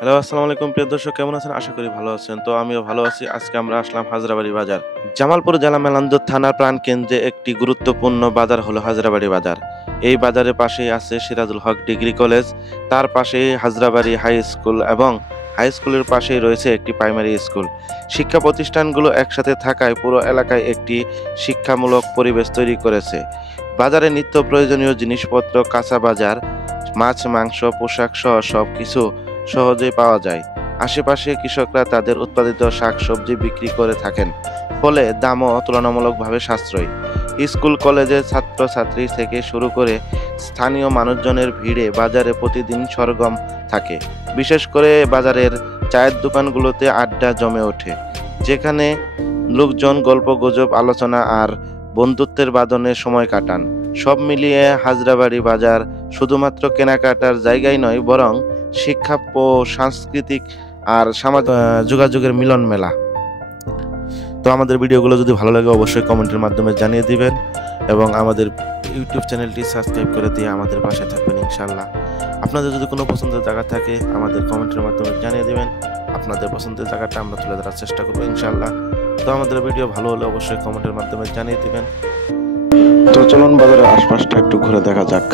Hello, আসসালামু আলাইকুম প্রিয় দর্শক, কেমন আছেন? আশা করি ভালো আছেন। তো আমিও ভালো আছি। আজকে আমরা আসলাম হাজরাবাড়ি বাজার। জামালপুর জেলা মেলান্দহ থানার প্রাণকেন্দ্রে একটি গুরুত্বপূর্ণ বাজার হলো হাজরাবাড়ি বাজার। এই বাজারের পাশেই আছে সিরাজুল হক ডিগ্রি কলেজ, তার পাশেই হাজরাবাড়ি হাই স্কুল এবং হাই স্কুলের পাশেই রয়েছে একটি প্রাইমারি স্কুল। শিক্ষা প্রতিষ্ঠানগুলো একসাথে থাকায় পুরো এলাকায় একটি শিক্ষামূলক পরিবেশ তৈরি করেছে। বাজারে নিত্য প্রয়োজনীয় জিনিসপত্র, কাঁচা বাজার, মাছ, মাংস, পোশাক সহ সবকিছু সহজেই পাওয়া যায়। আশেপাশে কৃষকরা তাদের উৎপাদিত শাকসবজি বিক্রি করে থাকেন, ফলে দামও তুলনামূলকভাবে সাশ্রয়ী। স্কুল কলেজের ছাত্রছাত্রী থেকে শুরু করে স্থানীয় মানুষজনের ভিড়ে বাজারে প্রতিদিন সরগম থাকে। বিশেষ করে বাজারের চায়ের দোকানগুলোতে আড্ডা জমে ওঠে, যেখানে লোকজন গল্পগুজব, আলোচনা আর বন্ধুত্বের বাঁধনে সময় কাটান। সব মিলিয়ে হাজরাবাড়ি বাজার শুধুমাত্র কেনাকাটার জায়গাই নয়, বরং শিক্ষা ও সাংস্কৃতিক আর সামাজিক যোগাযোগের মিলন মেলা। তো আমাদের ভিডিওগুলো যদি ভালো লাগে অবশ্যই কমেন্টের মাধ্যমে জানিয়ে দিবেন এবং আমাদের ইউটিউব চ্যানেলটি সাবস্ক্রাইব করে দিয়ে আমাদের পাশে থাকবেন ইনশাল্লাহ। আপনাদের যদি কোনো পছন্দের জায়গা থাকে আমাদের কমেন্টের মাধ্যমে জানিয়ে দিবেন। আপনাদের পছন্দের জায়গাটা আমরা তুলে ধরার চেষ্টা করবো ইনশাল্লাহ। তো আমাদের ভিডিও ভালো হলে অবশ্যই কমেন্টের মাধ্যমে জানিয়ে দিবেন। তো চলুন বাজারের আশপাশটা একটু ঘুরে দেখা যাক।